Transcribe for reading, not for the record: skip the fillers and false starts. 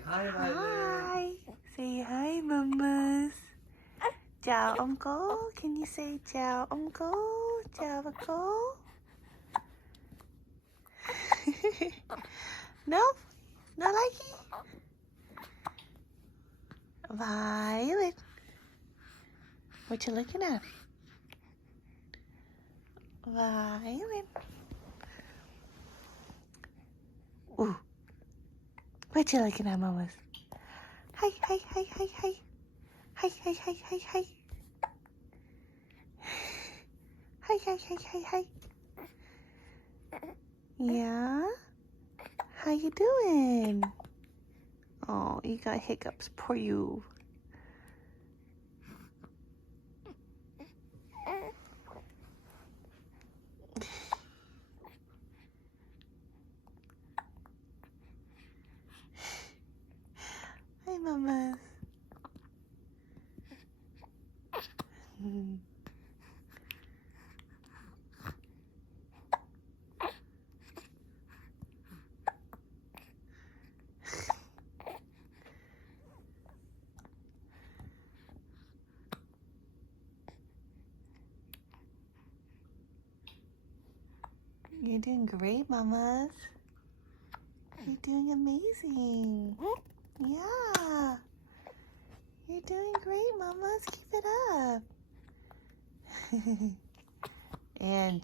Say hi, Violet. Hi. Say hi, mamas. Ciao, uncle. Can you say ciao, uncle? Ciao, uncle. No? Not like it? Violet. What you looking at? Violet. Ooh. What you looking at, mamas? Hi, hi, hi, hi, hi. Hi, hi, hi, hi, hi. Hi, hi, hi, hi, hi. Yeah? How you doing? Oh, you got hiccups. Poor you. Hi, mamas. You're doing great, mamas. You're doing amazing. Yeah. You're doing great, mamas. Keep it up. And